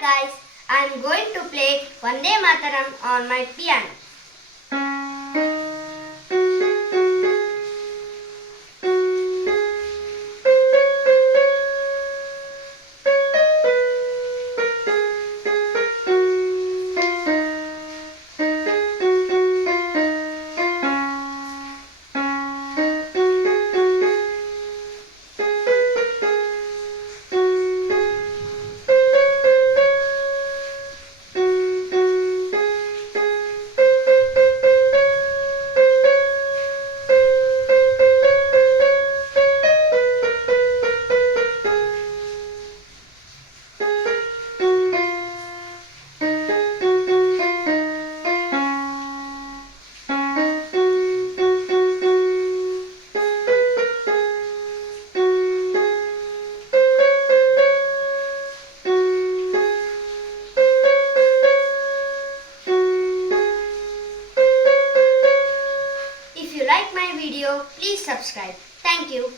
guys, I am going to play Vande Mataram on my piano. If you like my video, please subscribe. Thank you.